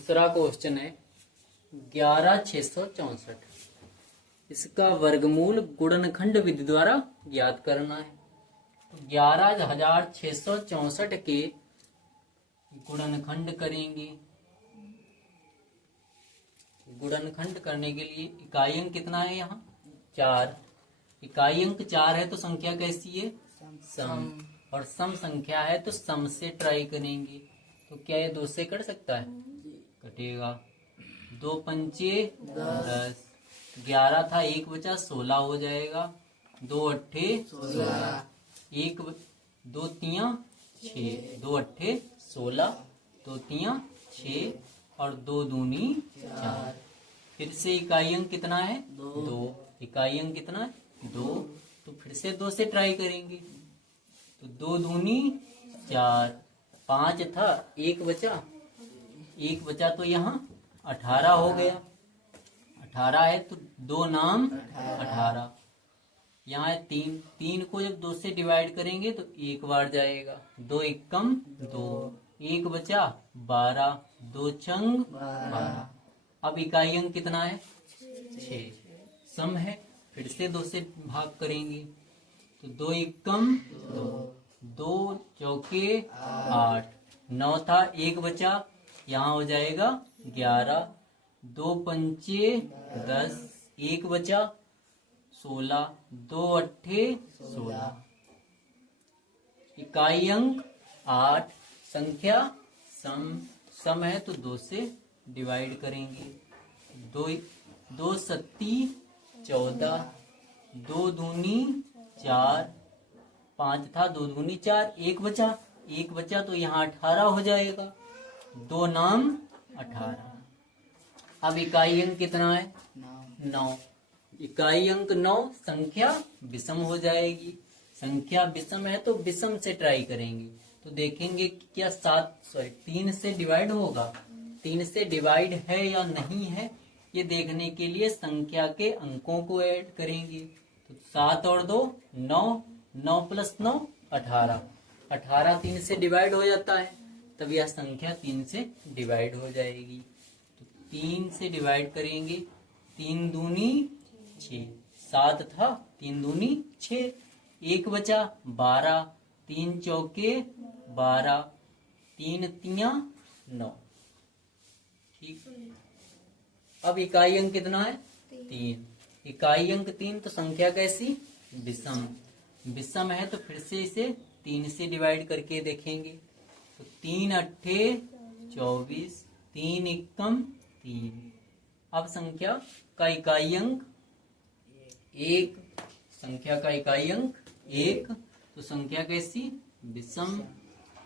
दूसरा क्वेश्चन है 11664। इसका वर्गमूल गुणनखंड विधि द्वारा ज्ञात करना है। तो 11664 के गुणनखंड करेंगे। गुणनखंड करने के लिए इकाई अंक कितना है? यहाँ 4। इकाई अंक 4 है तो संख्या कैसी है? सम। और सम संख्या है तो सम से ट्राई करेंगे। तो क्या ये 2 से कट सकता है? कटेगा। 2 पंचे 10, 11 था, 1 बचा 16 हो जाएगा। 2 अट्ठे 16, 1 2 तियां 6, 2 अट्ठे 16, 2 तियां 6 और 2 दूनी 4। फिर से इकाई अंक कितना है? 2। इकाई अंक कितना है? 2। तो फिर से 2 से ट्राई करेंगे। तो 2 दूनी 4, 5 था, 1 बचा तो यहाँ 18 हो गया। 18 है तो 2 नाम 18। यहाँ है 3 को जब 2 से डिवाइड करेंगे तो 1 बार जाएगा। 2 एकम 2, 1 बचा 12, 2 छंग 12। अब इकाई अंक कितना है? 6। सम है, फिर से 2 से भाग करेंगे तो 2 एकम 2, 2 चौके 8, 9 था, 1 बचा, यहाँ हो जाएगा 11, 2 पंचे 10, 1 बचा 16, 2 अट्ठे 16। इकाई अंक 8, संख्या सम है तो 2 से डिवाइड करेंगे। 2 सत्ती 14, 2 दूनी 4, 5 था, 2 दूनी 4, 1 बचा तो यहाँ 18 हो जाएगा। 2 नाम 18। अब इकाई अंक कितना है? 9। इकाई अंक 9, संख्या विषम हो जाएगी। संख्या विषम है तो विषम से ट्राई करेंगे। तो देखेंगे कि क्या 3 से डिवाइड होगा। 3 से डिवाइड है या नहीं है, ये देखने के लिए संख्या के अंकों को ऐड करेंगे। तो 7 और 2 9, 9 प्लस 9 18। 18 3 से डिवाइड हो जाता है, तब यह संख्या 3 से डिवाइड हो जाएगी। तो 3 से डिवाइड करेंगे। 3 दूनी 6, 7 था, 3 दूनी 6, 1 बचा 12, 3 चौके 12, 3 तियां 9। ठीक। अब इकाई अंक कितना है? 3। इकाई अंक 3 तो संख्या कैसी? विषम। विषम है तो फिर से इसे 3 से डिवाइड करके देखेंगे। तो 3 अट्ठे 24, 3 एकम 3। अब संख्या का इकाई अंक 1। संख्या का इकाई अंक 1 तो संख्या कैसी? विषम।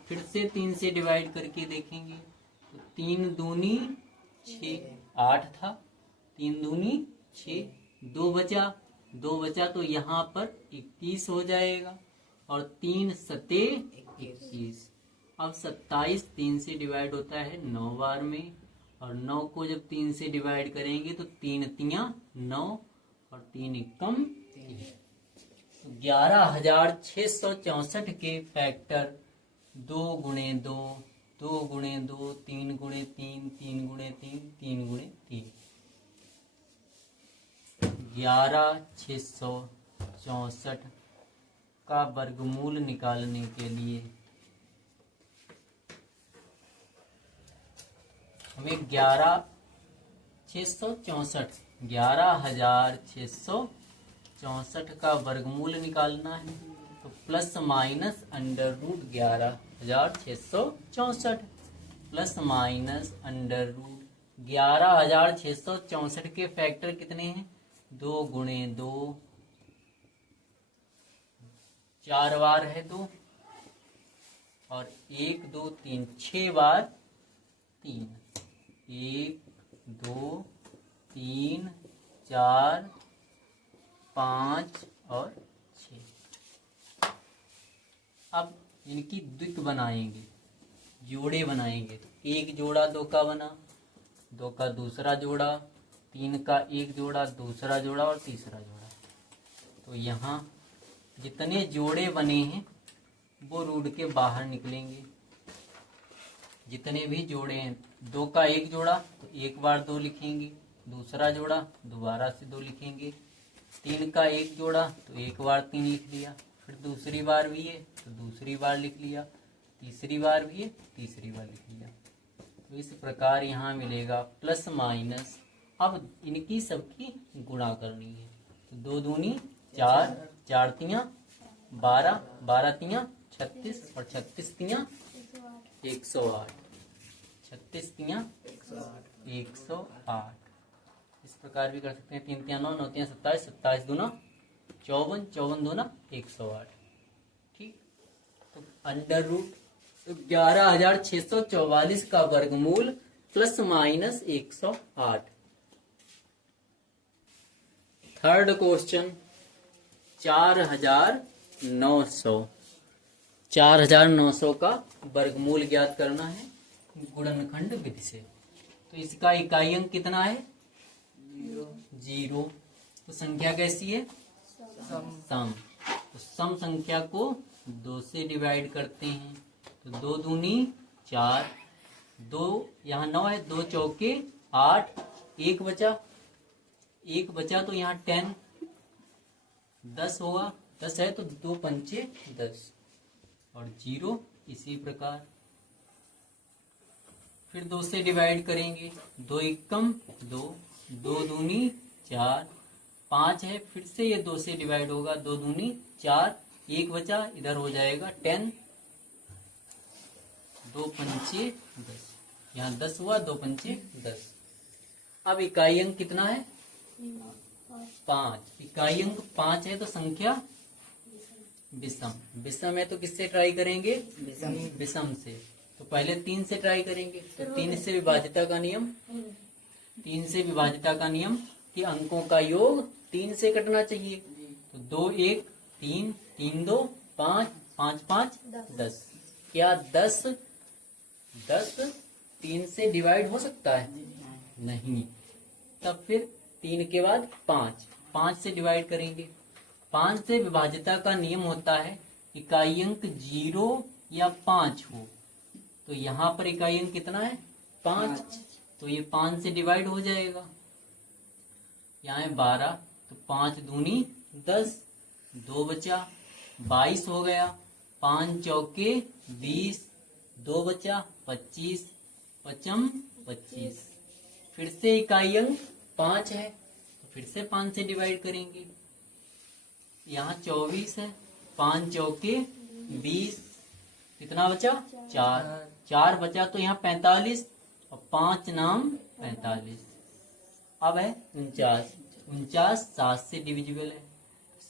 फिर से 3 से डिवाइड करके देखेंगे। तो 3 दूनी 6, 8 था, 3 दूनी 6, 2 बचा तो यहाँ पर 21 हो जाएगा। और 3 सते 21। अब 27 3 से डिवाइड होता है 9 बार में, और 9 को जब 3 से डिवाइड करेंगे तो 3 तियां 9 और 3 एकम 3। 11664 के फैक्टर 2 गुणे 2, 2 गुणे 2, 3 गुणे 3, 3 गुणे 3, 3 गुणे 3। 11664 का वर्गमूल निकालने के लिए हमें 11664 का वर्गमूल निकालना है। तो plus minus under root 11664 plus minus under root 11664 के फैक्टर कितने हैं? 2 गुणे 2, 4 बार है 2, और 1 2 3 6 बार 3। 1 2 3 4 5 और 6। अब इनकी द्विक बनाएंगे, जोड़े बनाएंगे। तो 1 जोड़ा 2 का बना, 2 का दूसरा जोड़ा, 3 का 1 जोड़ा, दूसरा जोड़ा और तीसरा जोड़ा। तो यहाँ जितने जोड़े बने हैं वो रूट के बाहर निकलेंगे। जितने भी जोड़े हैं 2 का एक जोड़ा तो एक बार 2 लिखेंगे, दूसरा जोड़ा दोबारा से 2 लिखेंगे। 3 का एक जोड़ा तो एक बार 3 लिख लिया, फिर दूसरी बार भी है तो दूसरी बार लिख लिया, तीसरी बार भी है तीसरी बार लिख लिया। तो इस प्रकार यहाँ मिलेगा प्लस माइनस। अब इनकी सबकी गुणा करनी है तो 2 दूनी 4, 4 तियां 12, 12 तियां 36 और 36 तियां 108, 36 तियां 108। इस प्रकार भी कर सकते हैं। 3 तियां 9, 9 तियां 27, 27 दूना 54, 54 दूना 108। ठीक, तो अंडर रूट 11,644 का वर्गमूल प्लस माइनस 108। Third question 4,900। 4,900 का वर्गमूल ज्ञात करना है गुणनखंड विधि से। तो इसका इकाई अंक कितना है? 0। तो संख्या कैसी है? सम। तो सम संख्या को 2 से डिवाइड करते हैं तो 2 दूनी 4, 2 यहाँ 9 है, 2 चौके 8, एक बचा तो यहाँ 10, 10 होगा, 10 है तो 2 पंचे 10 और 0 इसी प्रकार। फिर 2 से डिवाइड करेंगे, 2 एकम 2, 2 दूनी 4, 5 है, फिर से ये 2 से डिवाइड होगा, 2 दूनी 4, एक बचा इधर हो जाएगा 10, 2 पंचे 10, यहाँ 10 हुआ, 2 पंचे 10। अब इकाई अंक कितना है? 5। इकाई अंक 5 है तो संख्या विषम। विषम है तो किससे ट्राई करेंगे? विषम से। तो पहले 3 से ट्राई करेंगे तो 3 से विभाजिता का नियम, 3 से विभाजिता का नियम कि अंकों का योग 3 से कटना चाहिए। तो 2 1 3, 3 2 5, 5 5 10। क्या 10 3 से डिवाइड हो सकता है? नहीं। तब फिर 3 के बाद 5 से डिवाइड करेंगे। 5 से विभाजिता का नियम होता है इकाई अंक 0 या 5 हो। तो यहाँ पर इकाई अंक कितना है? 5। तो ये 5 से डिवाइड हो जाएगा। यहाँ है 12 तो 5 दूनी 10, 2 बचा 22 हो गया, 5 चौके 20, 2 बचा 25, 5 25। फिर से इकाई अंक 5 है तो फिर से 5 से डिवाइड करेंगे। यहाँ 24 है, 5 चौके 20, कितना बचा? 4 बचा तो यहाँ 45 और 5 नाम 45। अब है 49। 49 7 से डिविजिबल है,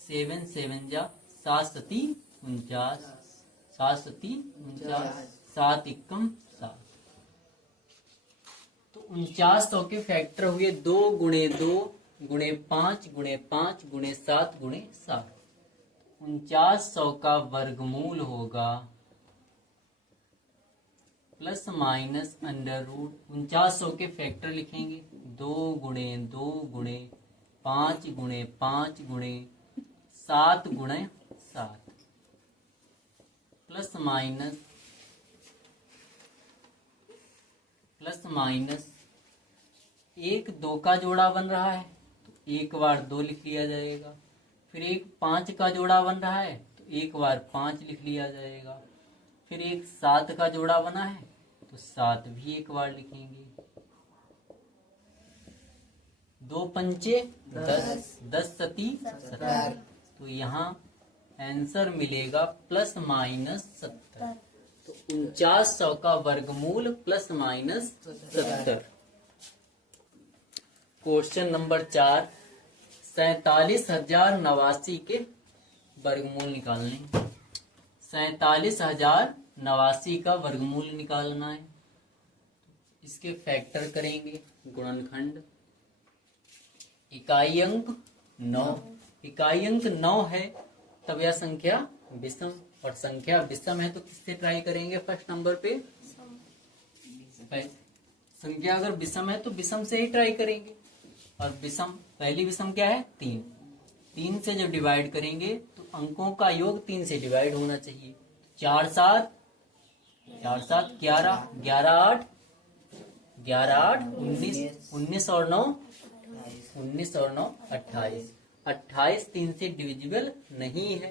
7 7 जा 7 सती 49, 7 सती 49, 7 एकम 7। तो 4900 के फैक्टर हुए 2 गुणे 2 गुणे 5 गुणे 5 गुणे 7 गुणे 7। 4900 का वर्गमूल होगा प्लस माइनस अंडर रूट। 4900 के फैक्टर लिखेंगे 2 गुणे 2 गुणे 5 गुणे 5 गुणे 7 गुणे 7 प्लस माइनस 1 2 का जोड़ा बन रहा है तो एक बार 2 लिख लिया जाएगा। फिर एक 5 का जोड़ा बन रहा है तो एक बार 5 लिख लिया जाएगा। फिर एक 7 का जोड़ा बना है तो 7 भी एक बार लिखेंगे। 2 पंचे 10, 10 सती 70। तो यहाँ आंसर मिलेगा प्लस माइनस 70। तो 4900 का वर्गमूल प्लस माइनस 70। क्वेश्चन नंबर 4 47,089 के वर्गमूल निकालने। 47,089 का वर्गमूल निकालना है। इसके फैक्टर करेंगे गुणनखंड। इकाई अंक 9, इकाई अंक 9 है तब यह संख्या विषम, और संख्या विषम है तो किससे ट्राई करेंगे? फर्स्ट नंबर पे संख्या अगर विषम है तो विषम से ही ट्राई करेंगे। और विषम, पहली विषम क्या है? 3। 3 से जब डिवाइड करेंगे तो अंकों का योग 3 से डिवाइड होना चाहिए। 4 7 11, 11 8 11 8 19, 19 और 9 19 और 9 28। 28 3 से डिविजिबल नहीं है,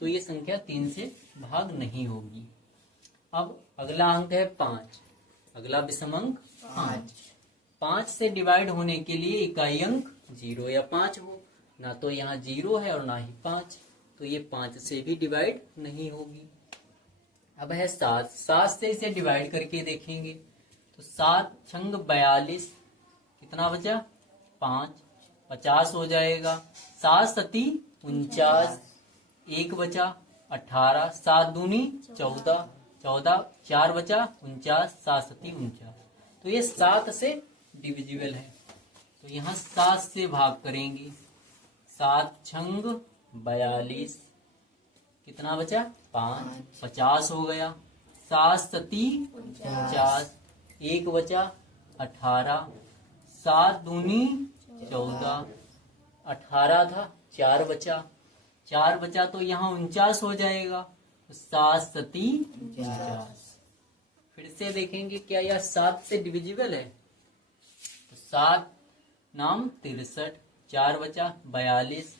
तो ये संख्या 3 से भाग नहीं होगी। अब अगला अंक है 5। अगला विषम अंक 5। 5 से डिवाइड होने के लिए इकाई अंक 0 या 5 हो, ना तो यहाँ 0 है और ना ही 5, तो ये 5 से भी डिवाइड नहीं होगी। अब है 7। 7 से इसे डिवाइड करके देखेंगे तो 7 छंग 42, कितना बचा 5, 50 हो जाएगा। 7 सती 49, 1 बचा 18, 7 दूनी 14, 14 4 बचा 49, 7 सती 49, तो ये 7 से डिविजिबल है, तो यहाँ 7 से भाग करेंगे। 7 छंग 42, कितना बचा 5, 50 हो गया। 7 सती 49, 1 बचा 18, 7 दूनी 14, 18 था 4 बचा, 4 बचा तो यहाँ 49 हो जाएगा, 7 सती 49। फिर से देखेंगे क्या यह 7 से डिविजिबल है, तो 7 नाम 63, 4 बचा 42,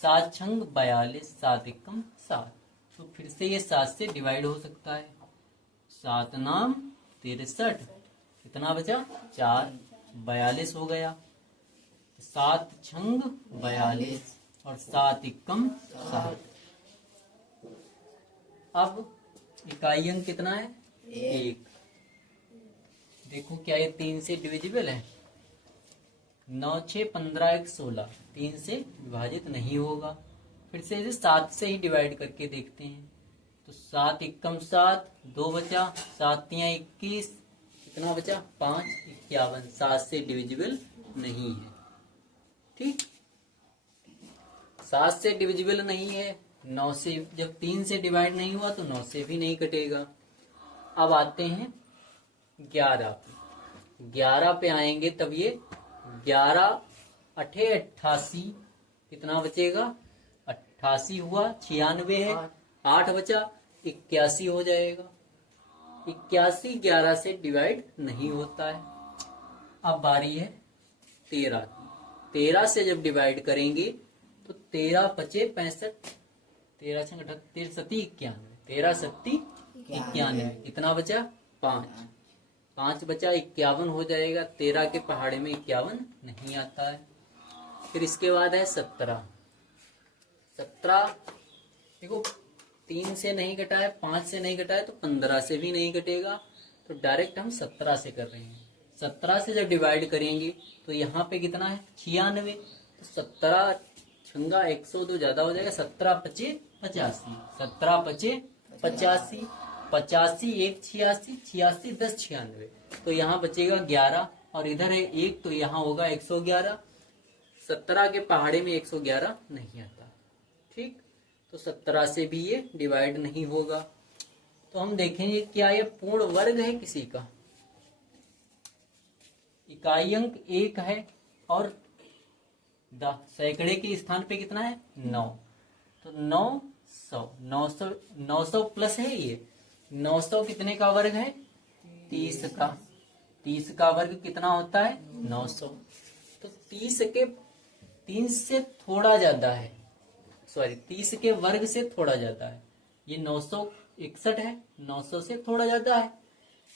7 छंग 42, 7 एकम 7, तो फिर से ये 7 से डिवाइड हो सकता है। 7 नाम 63, कितना बचा 4, 42 हो गया। 7 छंग 42 और 7 एकम 7। अब इकाई अंक कितना है 1। देखो क्या ये 3 से डिविजिबल है, 9 6 15 1 16, 3 से विभाजित नहीं होगा। फिर से इसे 7 से ही डिवाइड करके देखते हैं, तो 7 एकम 7, 2 बचा, 7 तिया 21, कितना बचा 5, 51, 7 से डिविजिबल नहीं है। ठीक, 7 से डिविजिबल नहीं है, 9 से, जब 3 से डिवाइड नहीं हुआ तो 9 से भी नहीं कटेगा। अब आते हैं 11 पे। 11 पे आएंगे तब ये 11 8 88, कितना बचेगा 88 हुआ, 96 है, 8 बचा 81 हो जाएगा। 81 11 से डिवाइड नहीं होता है। अब बारी है 13 की। 13 से जब डिवाइड करेंगे तो 13 पचे 65, 13 छंग 38 सती 91, 13 सती 91, कितना बचा 5, 5 बचा 51 हो जाएगा। 13 के पहाड़े में 51 नहीं आता है। फिर इसके बाद है 17। 17 देखो 3 से नहीं कटा है, 5 से नहीं कटा है, तो 15 से भी नहीं कटेगा, तो डायरेक्ट हम 17 से कर रहे हैं। 17 से जब डिवाइड करेंगे तो यहाँ पे कितना है 96, तो 17 छंगा 102 ज्यादा हो जाएगा, 17 पचे 85, 17 पचे 85, 85 1 86, 86 10 96, तो यहाँ बचेगा 11 और इधर है 1, तो यहाँ होगा 111। 17 के पहाड़े में 111 नहीं आता। ठीक, तो 17 से भी ये डिवाइड नहीं होगा। तो हम देखेंगे क्या ये पूर्ण वर्ग है किसी का। इकाई अंक 1 है और सैकड़े के स्थान पे कितना है 9, तो 900, 900 900 प्लस है ये 900 कितने का वर्ग है 30 का। 30 का वर्ग कितना होता है 900, तो 30 के 3 से थोड़ा ज्यादा है, सॉरी 30 के वर्ग से थोड़ा ज्यादा है। ये 961 है, 900 से थोड़ा ज्यादा है,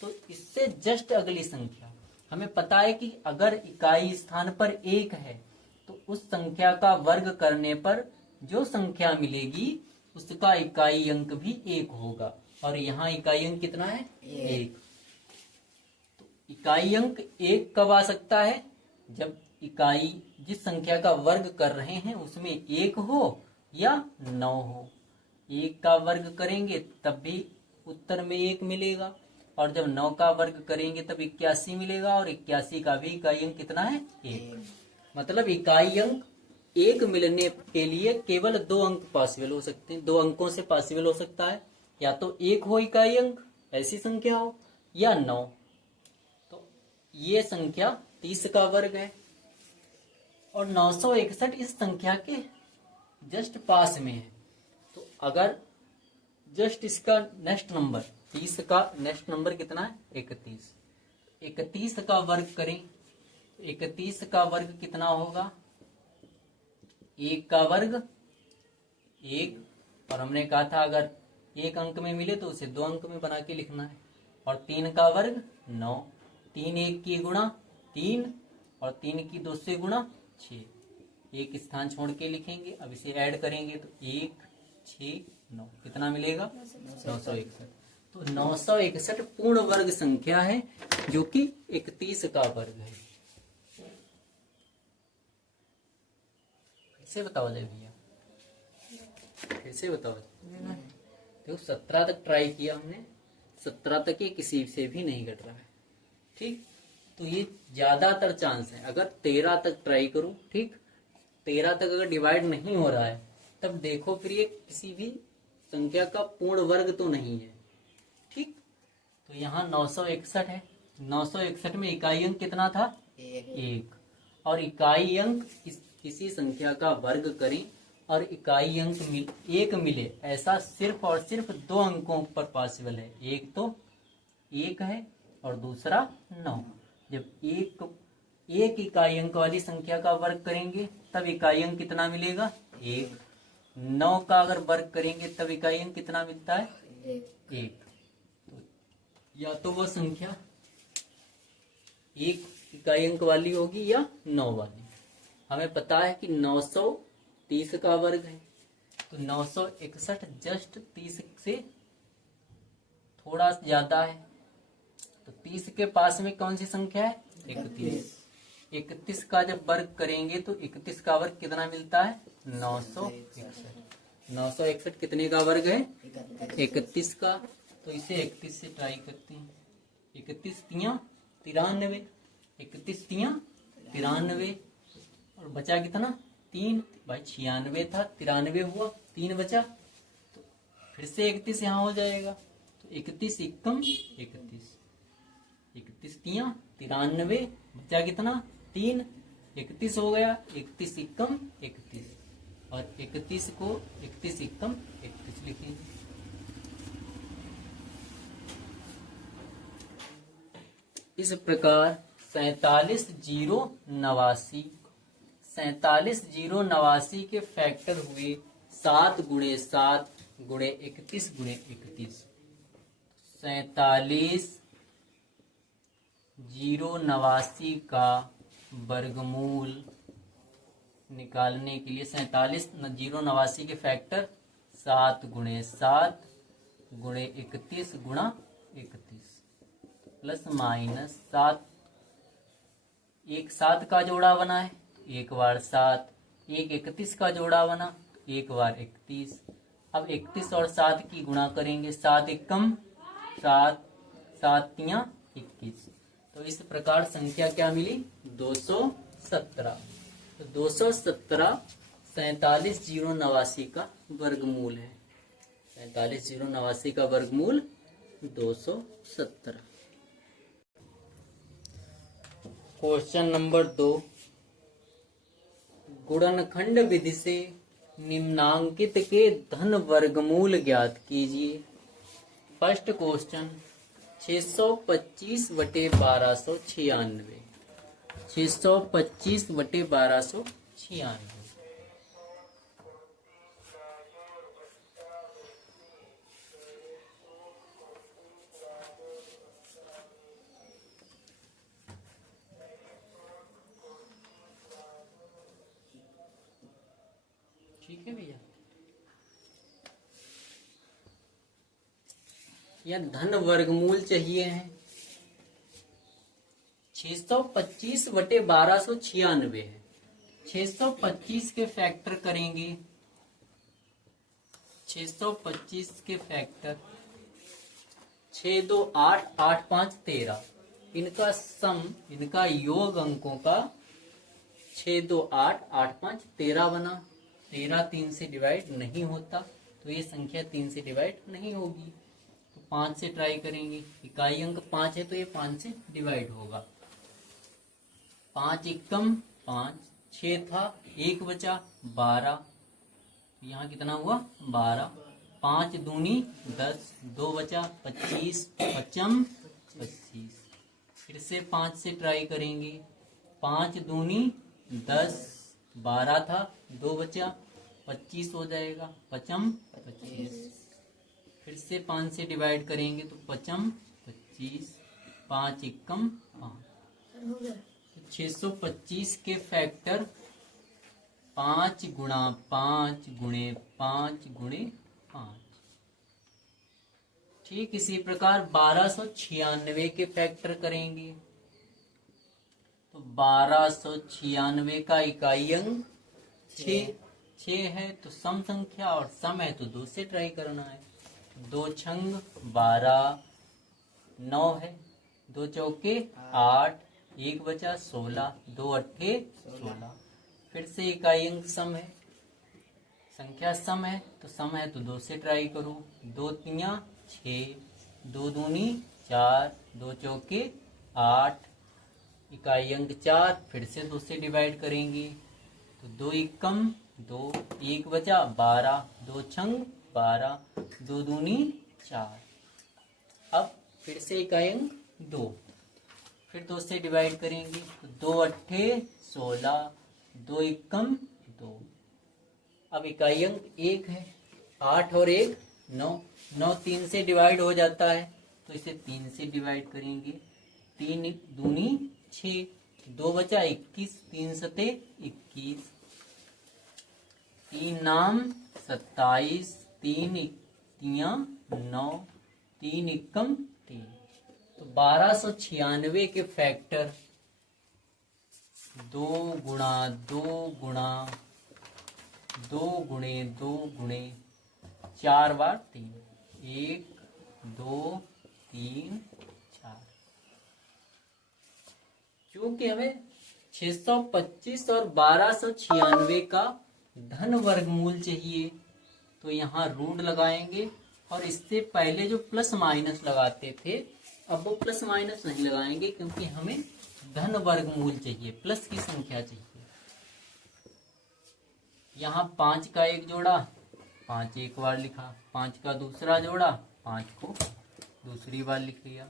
तो इससे जस्ट अगली संख्या। हमें पता है कि अगर इकाई स्थान पर 1 है तो उस संख्या का वर्ग करने पर जो संख्या मिलेगी उसका इकाई अंक भी 1 होगा, और यहाँ इकाई अंक कितना है 1। तो इकाई अंक 1 कब आ सकता है, जब इकाई जिस संख्या का वर्ग कर रहे हैं उसमें 1 हो या 9 हो। 1 का वर्ग करेंगे तब भी उत्तर में 1 मिलेगा, और जब 9 का वर्ग करेंगे तब 81 मिलेगा, और 81 का भी इकाई अंक कितना है 1। मतलब इकाई अंक 1 मिलने के लिए केवल 2 अंक पॉसिबल हो सकते हैं, 2 अंकों से पॉसिबल हो सकता है, या तो 1 हो इकाई अंक, ऐसी संख्या हो, या 9। तो ये संख्या 30 का वर्ग है, और 961 इस संख्या के जस्ट पास में है। तो अगर जस्ट इसका नेक्स्ट नंबर 30 का नेक्स्ट नंबर कितना है 31, 31 का वर्ग करें, 31 का वर्ग कितना होगा? 1 का वर्ग 1, और हमने कहा था अगर एक अंक में मिले तो उसे 2 अंक में बना के लिखना है। और 3 का वर्ग 9, 3 1 की गुणा 3 और 3 की 2 से गुणा 6, एक स्थान छोड़ के लिखेंगे। अब इसे ऐड करेंगे तो 1 6 9 कितना मिलेगा? 961। तो 961 पूर्ण वर्ग संख्या है जो कि 31 का वर्ग है। कैसे बताओ जाए भैया, कैसे बताओ? देखो 17 तक ट्राई किया हमने, 17 तक ये किसी से भी नहीं घट रहा है, ठीक। तो ये ज्यादातर चांस है। अगर 13 तक ट्राई करो, ठीक, 13 तक अगर डिवाइड नहीं हो रहा है तब देखो फिर ये किसी भी संख्या का पूर्ण वर्ग तो नहीं है, ठीक। तो यहाँ 961 है, 961 में इकाई अंक कितना था? 1। और इकाई अंक किसी संख्या का वर्ग करें और इकाई अंक 1 मिले, ऐसा सिर्फ और सिर्फ 2 अंकों पर पॉसिबल है। एक तो 1 है और दूसरा 9। जब एक इकाई अंक वाली संख्या का वर्ग करेंगे तब इकाई अंक कितना मिलेगा? 1। 9 का अगर वर्ग करेंगे तब इकाई अंक कितना मिलता है? 1। तो या तो वो संख्या 1 इकाई अंक वाली होगी या 9 वाली। हमें पता है कि 930 का वर्ग है, तो 961 जस्ट 30 से थोड़ा ज्यादा है। तो 30 के पास में कौन सी संख्या है? 31। 31 का जब वर्ग करेंगे तो 31 का वर्ग कितना मिलता है? 961। 961 कितने का वर्ग है? 31 का। तो इसे 31 से ट्राई करते हैं। 31 तियां 93, 31 तियां 93, और बचा कितना? 3। भाई 96 था, 93 हुआ, 3 बचा, तो फिर से 31 यहाँ हो जाएगा। तो 31 एकम 31, 31 तियां 93, बचा कितना? 3, 31 हो गया, 31 एकम 31, और 31 को 31 एकम 31 लिखेंगे। इस प्रकार 47,089 के फैक्टर हुए 7 गुणे 7 गुणे 31 गुणे 31। 47,089 का वर्गमूल निकालने के लिए 47,089 के फैक्टर 7 गुणे 7 गुणे 31 गुणा 31 प्लस माइनस 7। एक 7 का जोड़ा बना है, एक बार 7, एक 31 का जोड़ा बना, एक बार 31। अब 31 और 7 की गुणा करेंगे, 7 एकम 7, 7 तियां 21। तो इस प्रकार संख्या क्या मिली? 217। तो 217 47,089 का वर्गमूल है। 47,089 का वर्गमूल 217। क्वेश्चन नंबर 2, गुणनखंड विधि से निम्नांकित के धन वर्गमूल ज्ञात कीजिए। फर्स्ट क्वेश्चन 625 बटे 1296, 625 बटे 1296। ठीक है भैया, यह धन वर्गमूल चाहिए है। 625 बटे 1296 है। 625 के फैक्टर करेंगे, 625 के फैक्टर 6 2 8, 8 5 13, इनका सम, इनका योग अंकों का 6 2 8, 8 5 13 बना। 13 3 से डिवाइड नहीं होता, तो ये संख्या 3 से डिवाइड नहीं होगी। तो 5 से ट्राई करेंगे, इकाई अंक 5 है तो ये 5 से डिवाइड होगा। 5 एकम 5, 6 था, 1 बचा 12, यहाँ कितना हुआ? 12। 5 दूनी 10, 2 बचा 25, 5 25। फिर से 5 से ट्राई करेंगे। 5 दूनी 10, 12 था, 2 बचा, 25 हो जाएगा। पचम 25। फिर से 5 से डिवाइड करेंगे तो पचम 25, 5 एकम 5। 625 के फैक्टर 5 गुणा 5 गुणे 5 गुणे 5। ठीक इसी प्रकार 1296 के फैक्टर करेंगे तो 1296 का इकाई अंक 6 है, तो सम संख्या और सम है तो 2 से ट्राई करना है। 2 छंग 12, 9 है, 2 चौके 8, 1 बचा 16, 2 अट्ठे 16। फिर से इकाई अंक सम है, संख्या सम है तो सम है तो 2 से ट्राई करो। 2 तियां 6, 2 दूनी 4, 2 चौके 8, इकाई अंक 4। फिर से 2 से डिवाइड करेंगे तो 2 एकम 2, 1 बचा 12, 2 छंग 12, 2 दूनी 4। अब फिर से इकाई अंक 2, फिर 2 से डिवाइड करेंगे तो 2 अट्ठे 16, 2 एकम 2। अब इकाई अंक 1 है, 8 और 1 9, 9 3 से डिवाइड हो जाता है तो इसे 3 से डिवाइड करेंगे। 3 दूनी 6, 2 बचा 21, 3 सते 21, 3 नाम 27, 3 तियां 9, 3 एकम 3। तो 1296 के फैक्टर 2 गुणा 2 गुणा 2 गुणे 2 गुणे 4 बार 3, 1 2 3 4। क्योंकि हमें 625 और 1296 का धन वर्गमूल चाहिए तो यहाँ रूट लगाएंगे, और इससे पहले जो प्लस माइनस लगाते थे अब वो प्लस माइनस नहीं लगाएंगे क्योंकि हमें धन वर्गमूल चाहिए, प्लस की संख्या चाहिए। यहाँ 5 का एक जोड़ा 5 एक बार लिखा, 5 का दूसरा जोड़ा 5 को दूसरी बार लिख लिया।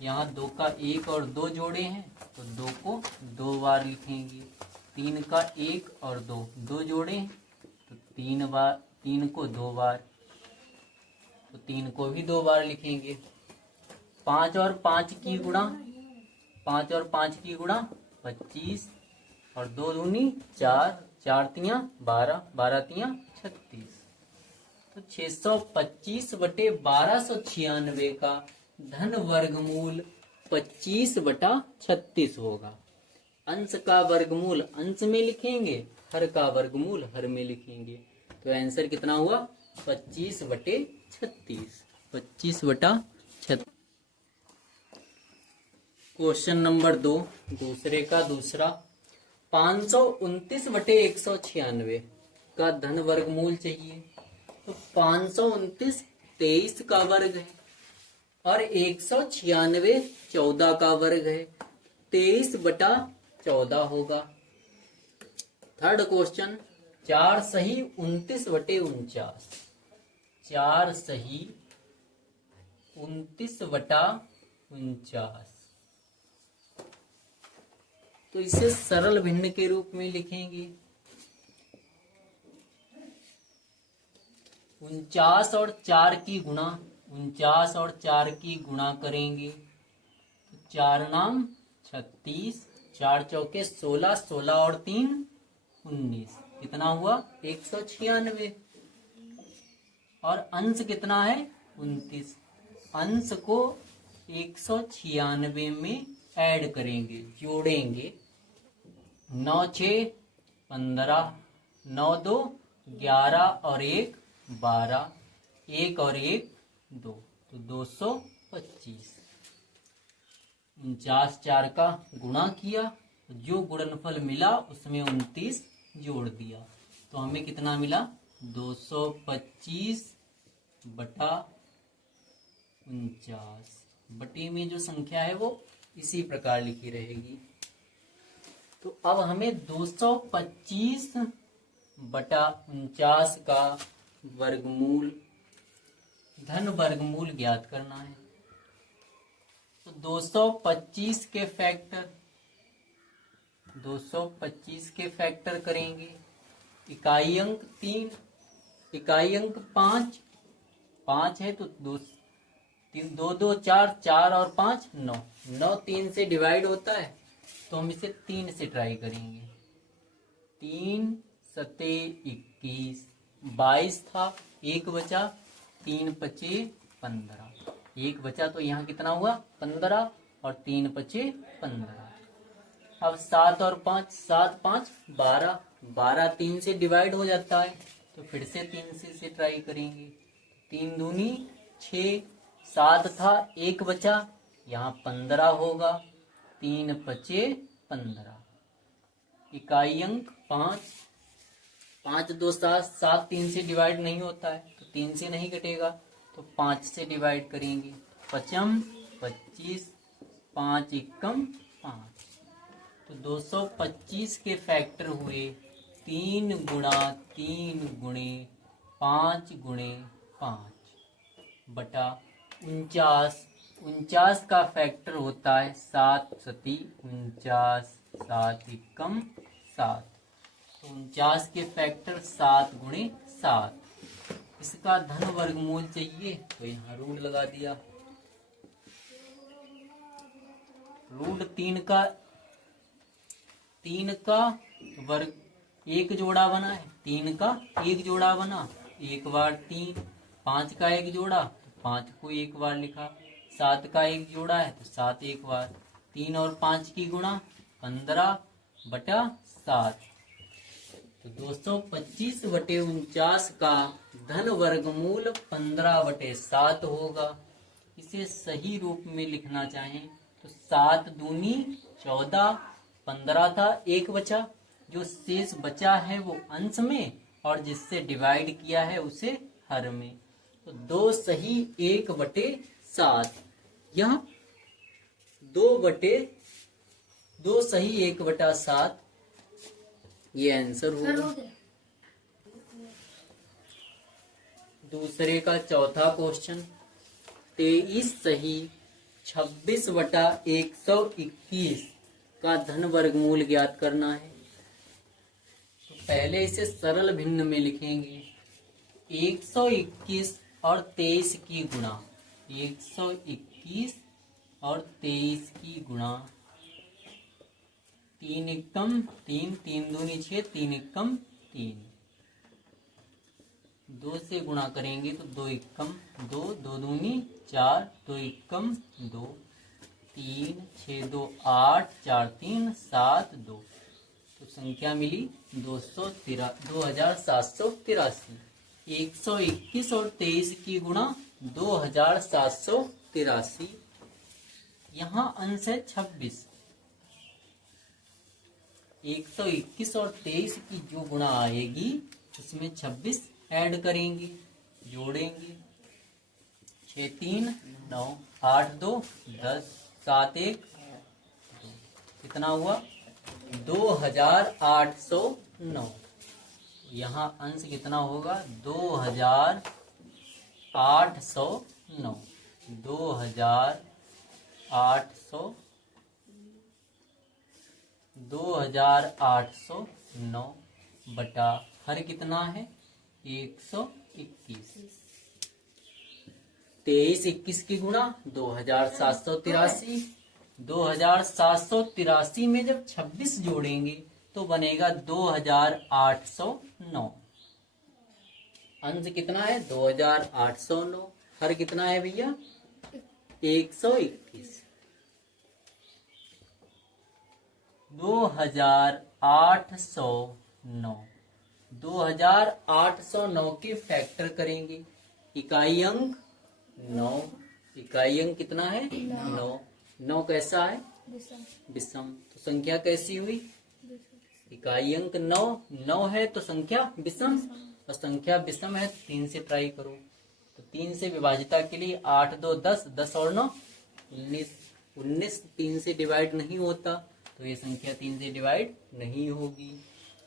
यहाँ 2 का 1 और 2 जोड़े हैं तो 2 को 2 बार लिखेंगे। 3 का 1 और 2 2 जोड़े हैं तो 3 बार, 3 को 2 बार, तो 3 को भी 2 बार लिखेंगे। 5 और 5 की गुणा, 5 और 5 की गुणा 25, और 2 दूनी 4, 4 तियां 12, 12 तियां 36। तो 625 बटे 1296 का धन वर्गमूल 25 बटा 36 होगा। अंश का वर्गमूल अंश में लिखेंगे, हर का वर्गमूल हर में लिखेंगे, तो आंसर कितना हुआ 25 बटे 36। 25 बटा 36। क्वेश्चन नंबर 2, दूसरे का दूसरा। 529 बटे 196 का धन वर्गमूल चाहिए। तो 529 23 का वर्ग है और 196 14 का वर्ग है, 23 बटा 14 होगा। थर्ड क्वेश्चन, 4 सही 29 बटे 49, 4 सही 29 बटा 49। तो इसे सरल भिन्न के रूप में लिखेंगे। 49 और 4 की गुणा, 49 और 4 की गुणा करेंगे तो 4 नाम 36, 4 चौके 16, 16 और 3 19, कितना हुआ 196। और अंश कितना है 29, अंश को 196 में ऐड करेंगे, जोड़ेंगे। 9 6 15, 9 2 11 और 1 12, 1 और 1 2, तो 225। 49 4 का गुणा किया, जो गुणनफल मिला उसमें 29 जोड़ दिया, तो हमें कितना मिला 225 बटा 49। बटे में जो संख्या है वो इसी प्रकार लिखी रहेगी। तो अब हमें 225 बटा 49 का वर्गमूल, धन वर्गमूल ज्ञात करना है। तो 225 के फैक्टर 225 के फैक्टर करेंगे। इकाई अंक 3, इकाई अंक 5, 5 है तो 2 2 4, 4 और 5 9, 9 3 से डिवाइड होता है तो हम इसे 3 से ट्राई करेंगे। 3 सते 21, 22 था, 1 बचा, 3 पचे 15, 1 बचा तो यहाँ कितना हुआ 15 और 3 पचे 15। अब 7 और 5, 7 5 12, 12 3 से डिवाइड हो जाता है तो फिर से 3 से ट्राई करेंगे। 3 दूनी 6, 7 था, 1 बचा, यहाँ 15 होगा, 3 पचे 15। इकाई अंक 5, 5 2 7, 7 3 से डिवाइड नहीं होता है तो 3 से नहीं कटेगा तो 5 से डिवाइड करेंगे। 5 25, 5 एकम 5, तो 225 के फैक्टर हुए 3 गुणा 3 गुणे 5 गुणे 5 बटा 49। 49 का फैक्टर होता है 7 सती 49, 7 एकम 7, तो 49 के फैक्टर 7 गुणे 7। इसका धन वर्गमूल चाहिए तो यहाँ रूट लगा दिया। रूट 3 का वर्ग, एक जोड़ा बना है, 3 का एक जोड़ा बना, 1 बार 3, 5 का एक जोड़ा तो 5 को 1 बार लिखा, 7 का एक जोड़ा है तो 7 1 बार, 3 और 5 की गुणा 15 बटा 7, तो 225 बटे 49 का धन वर्गमूल 15 बटे 7 होगा। इसे सही रूप में लिखना चाहें तो 7 दूनी 14, 15 था, 1 बचा, जो शेष बचा है वो अंश में और जिससे डिवाइड किया है उसे हर में, तो 2 सही 1 बटे 7, यह 2 सही 1 बटा 7 ये आंसर होगा। दूसरे का चौथा क्वेश्चन, 23 सही 26 बटा 121 का धन वर्गमूल ज्ञात करना है। तो पहले इसे सरल भिन्न में लिखेंगे। 121 और 23 की गुणा, 121 और 23 की गुणा, 3 एकम 3, 3 दूनी 6, 3 एकम 3, 2 से गुणा करेंगे तो 2 एकम 2, 2 दूनी 4, 2 एकम 2, 3 6 2 8, 4 3 7 2, तो संख्या मिली 2783। 121 और 23 की गुणा 2783। यहाँ अंश है 26। 121 और 23 की जो गुणा आएगी उसमें 26 ऐड करेंगे, जोड़ेंगे। 6 3 9, 8 2 10, 7 1 2, कितना हुआ 2809। यहाँ अंश कितना होगा 2809, 2809 बटा हर कितना है 121। 23 21 की गुणा 2783। 2783 में जब 26 जोड़ेंगे तो बनेगा 2809। अंश कितना है 2809, हर कितना है भैया 121। 2809, 2809 के फैक्टर करेंगे। इकाई अंक 9, इकाई अंक कितना है 9, 9 कैसा है विषम, तो संख्या कैसी हुई इकाई अंक 9, 9 है तो संख्या विषम, और संख्या विषम है 3 से ट्राई करो, तो 3 से विभाजिता के लिए 8 2 10, 10 और 9 19, 19 3 से डिवाइड नहीं होता तो ये संख्या 3 से डिवाइड नहीं होगी।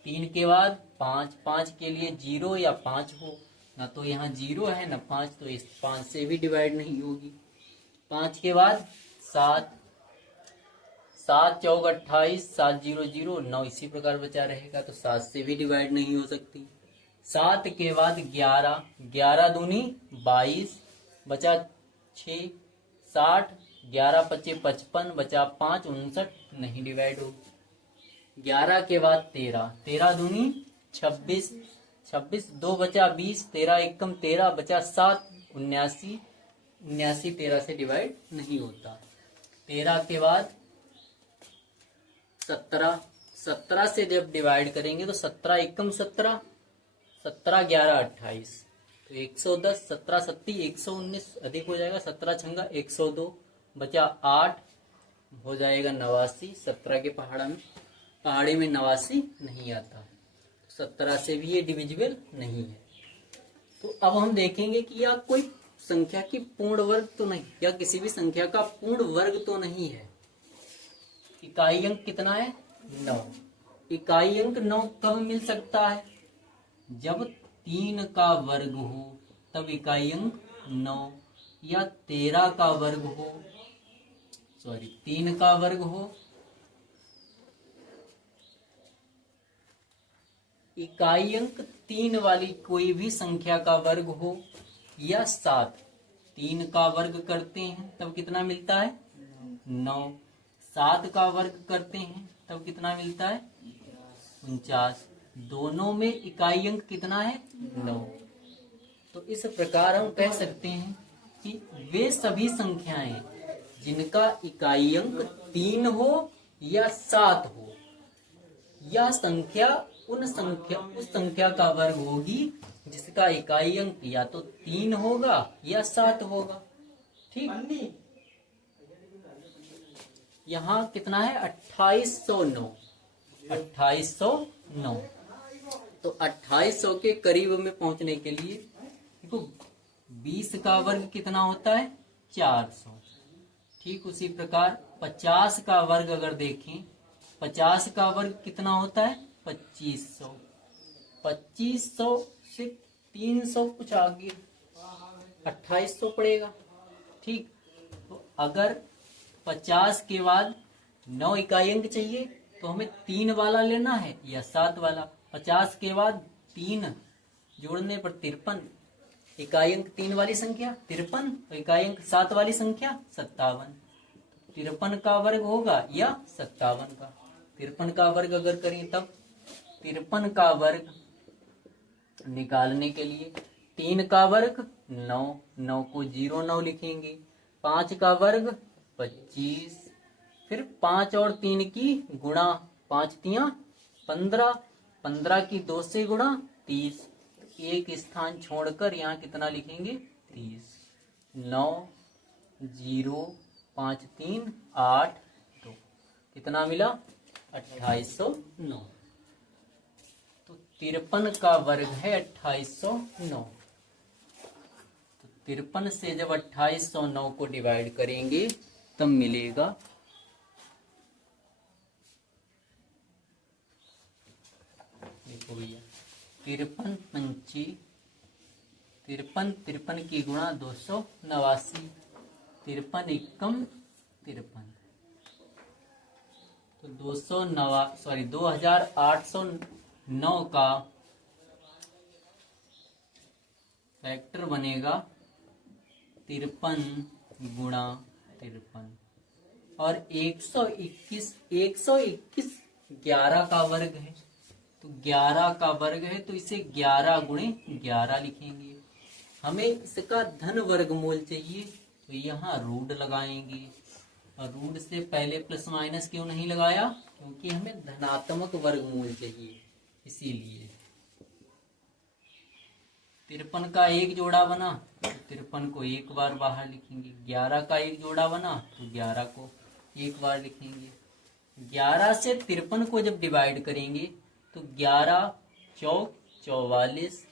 3 के बाद 5, 5 के लिए 0 या 5 हो, ना तो यहाँ 0 है ना 5, तो इस 5 से भी डिवाइड नहीं होगी। 5 के बाद 7, 7 चौक 28, 7 0 0 9 इसी प्रकार बचा रहेगा, तो 7 से भी डिवाइड नहीं हो सकती। 7 के बाद 11, 11 दूनी 22, बचा 6, 60, 11 पचे 55, बचा 5 59, नहीं डिवाइड होगी। 11 के बाद 13, 13 दूनी 26, 26 2 बचा 20, 13 एकम 13, बचा 7 79, 79 13 से डिवाइड नहीं होता। 13 के बाद 17, 17 से जब डिवाइड करेंगे तो 17 एकम 17, 17 11 28, तो 110, 17 सत्ती 119 अधिक हो जाएगा, 17 छंगा 102, बचा 8 हो जाएगा 89। 17 के पहाड़े में 89 नहीं आता, 17 से भी ये डिविजिबल नहीं है। तो अब हम देखेंगे कि यह कोई संख्या की पूर्ण वर्ग तो नहीं, या किसी भी संख्या का पूर्ण वर्ग तो नहीं है। इकाई अंक कितना है? 9। इकाई अंक 9 कब मिल सकता है? जब 3 का वर्ग हो तब इकाई अंक 9, या 13 का वर्ग हो, 3 का वर्ग हो, इकाई अंक 3 वाली कोई भी संख्या का वर्ग हो, या 7। 3 का वर्ग करते हैं तब कितना मिलता है? 9। 7 का वर्ग करते हैं तब कितना मिलता है? 49। दोनों में इकाई अंक कितना है? 9। तो इस प्रकार हम कह सकते हैं कि वे सभी संख्याएं जिनका इकाई अंक 3 हो या 7 हो, यह संख्या उस संख्या का वर्ग होगी जिसका इकाई अंक या तो 3 होगा या 7 होगा। ठीक, यहाँ कितना है? 2809। 2809। तो 2800 के करीब में पहुंचने के लिए देखो 20 का वर्ग कितना होता है? 400। ठीक उसी प्रकार 50 का वर्ग अगर देखें, 50 का वर्ग कितना होता है? 2500। 2500 से 300 कुछ आगे 2800 पड़ेगा। ठीक, तो अगर 50 के बाद 9 इकाई अंक चाहिए तो हमें 3 वाला लेना है या 7 वाला। 50 के बाद 3 जोड़ने पर 53, इकाई अंक 3 वाली संख्या 53 और इकाई अंक 7 वाली संख्या 57। 53 का वर्ग होगा या 57 का। 53 का वर्ग अगर करें तब 53 का वर्ग निकालने के लिए 3 का वर्ग 9, 9 को 09 लिखेंगे। 5 का वर्ग 25, फिर 5 और 3 की गुणा, 5 तियां 15, 15 की 2 से गुणा 30। एक स्थान छोड़कर यहाँ कितना लिखेंगे? 30। 9 0 5 3 8 2 कितना मिला? 2809। तो 53 का वर्ग है 2809। तो 53 से जब 2809 को डिवाइड करेंगे तब मिलेगा देखो भैया 53 पंची 53, 53 की गुणा 289, 53 एकम 53, तो 2809 का फैक्टर बनेगा 53 गुणा 53, और 121 11 का वर्ग है, तो 11 का वर्ग है तो इसे 11 गुणे 11 लिखेंगे। हमें इसका धन वर्गमूल चाहिए तो यहाँ रूट लगाएंगे, और रूट से पहले प्लस माइनस क्यों नहीं लगाया? क्योंकि हमें धनात्मक वर्गमूल चाहिए, इसीलिए। 53 का एक जोड़ा बना तो 53 को एक बार बाहर लिखेंगे। 11 का एक जोड़ा बना तो 11 को एक बार लिखेंगे। 11 से 53 को जब डिवाइड करेंगे तो 11 चौक 44,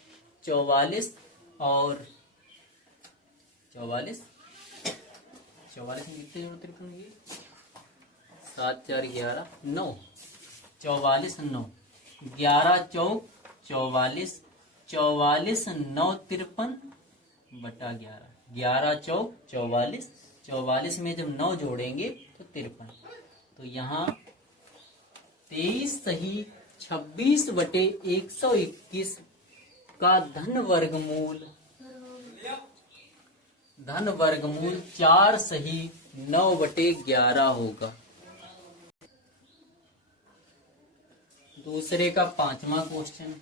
44 और 44 में कितने जोड़ 53? 7 4 11 9, 44 9, 11 चौक 44, 44 9 53 बटा 11, 11 चौक 44, 44 में जब 9 जोड़ेंगे तो 53। तो यहाँ 23 सही 26/121 का धन वर्गमूल 4 सही 9/11 होगा। दूसरे का 5वां क्वेश्चन,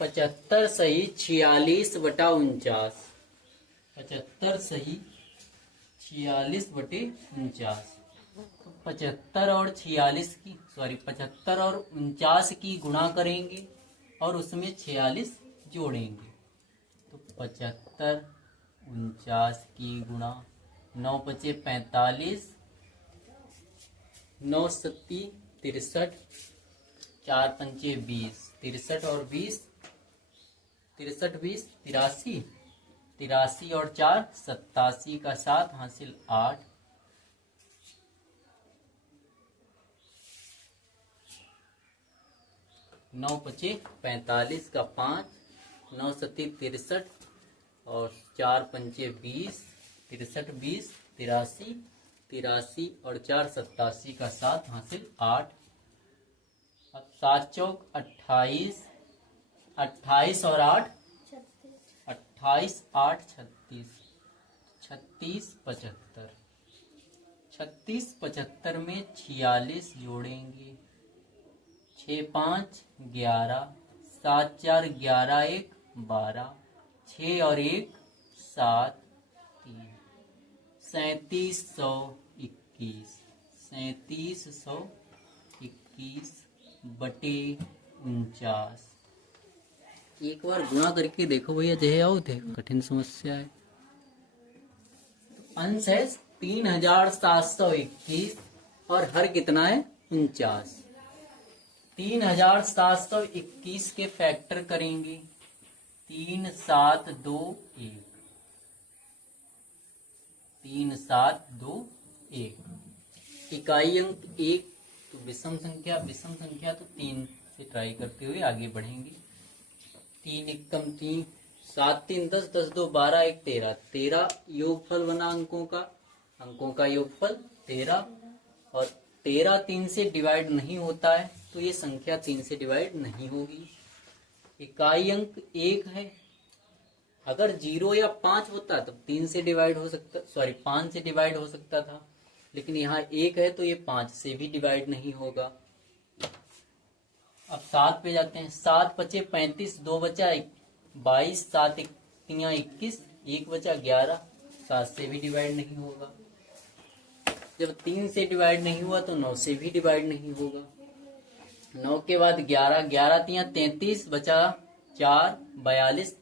75 सही 46/49। 75 सही 46/49। तो 75 और 49 की गुणा करेंगे और उसमें 46 जोड़ेंगे। तो 75 49 की गुणा, 9 पचे 45, 9 सत्ती 63, 4 पंचे 20, 63 और 20, 63 20 83, 83 और 4 87 का 7 हासिल 8, 9 पचे 45 का 5, 9 सत्ती 63 और 4 पंचे 20, 63 20 83, 83 और 4 87 का 7 हासिल 8। अब 7 चौक 28, 28 और 8 28 8 36, 36 75, 36 75 में 46 जोड़ेंगे, 6 5 11, 7 4 11 1 12, 6 और 1 7 3, 3721, 3721 बटे 49। एक बार गुणा करके देखो भैया, जहे आओ थे कठिन समस्या है। अंश है 3721 और हर कितना है 49। 3721 के फैक्टर करेंगे, 3 7 2 1, 3 7 2 1। इकाई अंक 1 तो विषम संख्या तो 3 से ट्राई करते हुए आगे बढ़ेंगे। 3 एकम 3, 7 3 10, 10 2 12, 1 13, 13 योगफल बना अंकों का योगफल 13, और 13 3 से डिवाइड नहीं होता है तो ये संख्या 3 से डिवाइड नहीं होगी। इकाई अंक 1 है, अगर 0 या 5 होता तब 3 से डिवाइड हो सकता, 5 से डिवाइड हो सकता था, लेकिन यहाँ 1 है तो ये 5 से भी डिवाइड नहीं होगा। अब 7 पे जाते हैं, 7 पचे 35, 2 बचा 22, 7 तियां 21, 1 बचा 11, 7 से भी डिवाइड नहीं होगा। जब 3 से डिवाइड नहीं हुआ तो 9 से भी डिवाइड नहीं होगा। 9 के बाद 11, 11 तियां 33, बचा 4 42,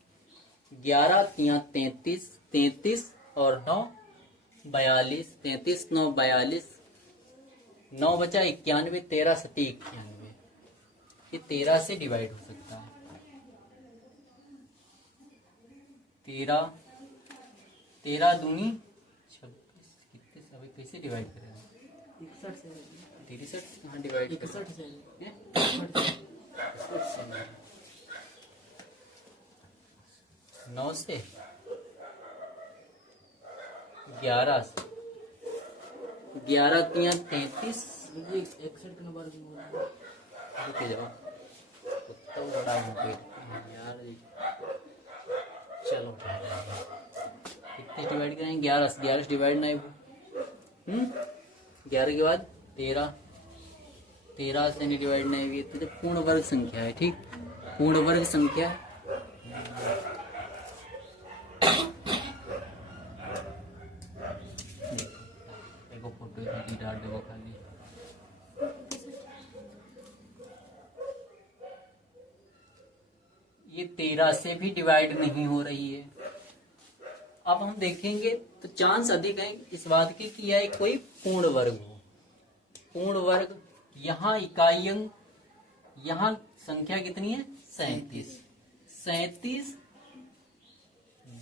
11 तियां 33, 33 और 9 42, 33 9 42, 9 बचा 91, 13 सती 91। ये 13 से डिवाइड हो सकता है। 13 दूनी 26, कितने से कैसे डिवाइड करेंगे? 63 कहाँ डिवाइड 61 से 9 से 11 से 11 तियां 33, 61 का बार रुके जाओ तो बड़ा यार। चलो कितने डिवाइड करेंगे? 11 से डिवाइड नहीं 11 के बाद 13 से नहीं डिवाइड नहीं हुई तो पूर्ण वर्ग संख्या है। ठीक, पूर्ण वर्ग संख्या देखो फोटो डाल दो खाली। ये 13 से भी डिवाइड नहीं हो रही है। अब हम देखेंगे तो चांस अधिक है इस बात की कि यह कोई पूर्ण वर्ग हो। पूर्ण वर्ग, यहाँ इकाई अंक, यहाँ संख्या कितनी है 37, 37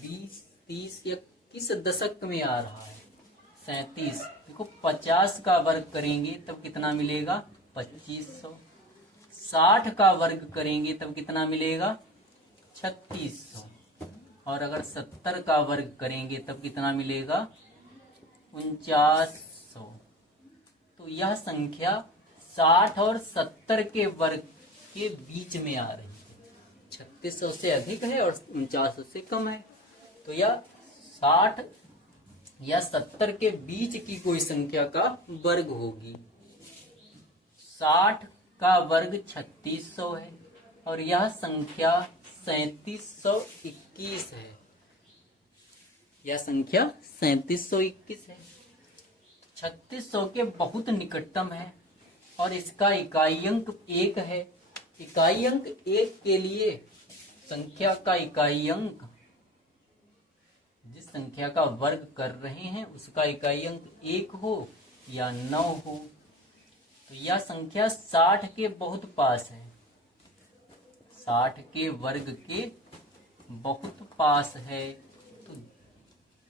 20 30 या किस दशक में आ रहा है 37। देखो 50 का वर्ग करेंगे तब कितना मिलेगा 2500, 60 का वर्ग करेंगे तब कितना मिलेगा 3600, और अगर 70 का वर्ग करेंगे तब कितना मिलेगा 4900। तो यह संख्या 60 और 70 के वर्ग के बीच में आ रही है। 3600 से अधिक है और 4900 से कम है, तो यह 60 या 70 के बीच की कोई संख्या का वर्ग होगी। 60 का वर्ग 3600 है और यह संख्या 3721 है। यह संख्या 3721 है। 3600 के बहुत निकटतम है और इसका इकाई अंक 1 है। इकाई अंक 1 के लिए संख्या का इकाई अंक, जिस संख्या का वर्ग कर रहे हैं उसका इकाई अंक 1 हो या 9 हो। तो यह संख्या 60 के बहुत पास है। 60 के वर्ग के बहुत पास है, तो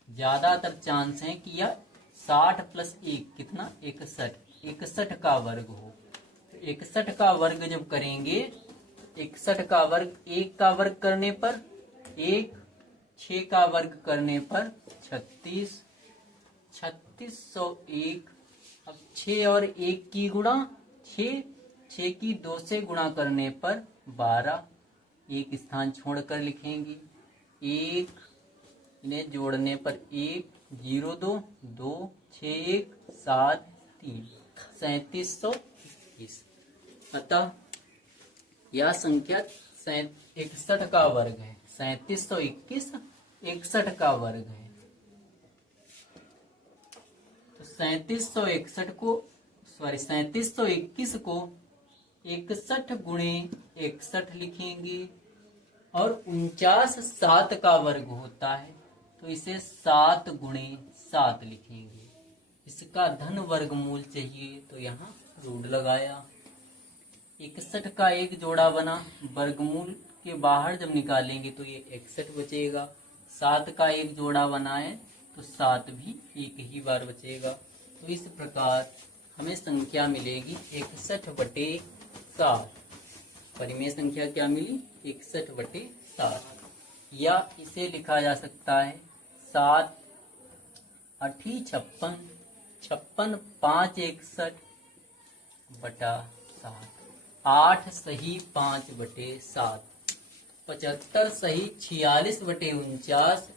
ज्यादातर चांस है कि यह 60 प्लस 1 कितना 61 का वर्ग हो। 61 का वर्ग जब करेंगे, 61 का वर्ग 1 का वर्ग करने पर 1, 6 का वर्ग करने पर 36, 3601। अब 6 और 1 की गुणा 6, 6 की 2 से गुणा करने पर 12। एक स्थान छोड़कर लिखेंगे 1, इन्हें जोड़ने पर 1, 0, 2, 2, 6, 1, 7, 3, 3721। अतः यह संख्या 61 का वर्ग है। 3721 61 का वर्ग है। तो 3721 को 61 गुणे 61 लिखेंगे और 49 7 का वर्ग होता है, तो इसे 7 गुणे 7 लिखेंगे। इसका धन वर्गमूल चाहिए तो यहाँ रूट लगाया। 61 का एक जोड़ा बना, वर्गमूल के बाहर जब निकालेंगे तो ये 61 बचेगा। 7 का एक जोड़ा बनाए तो 7 भी एक ही बार बचेगा। तो इस प्रकार हमें संख्या मिलेगी 61/7। परिमेय संख्या क्या मिली? 61/7। या इसे लिखा जा सकता है 7 8 56, 56 5 61/7। 8 सही 5/7, 75 सही 46/49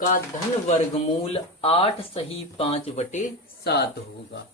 का धन वर्गमूल 8 सही 5/7 होगा।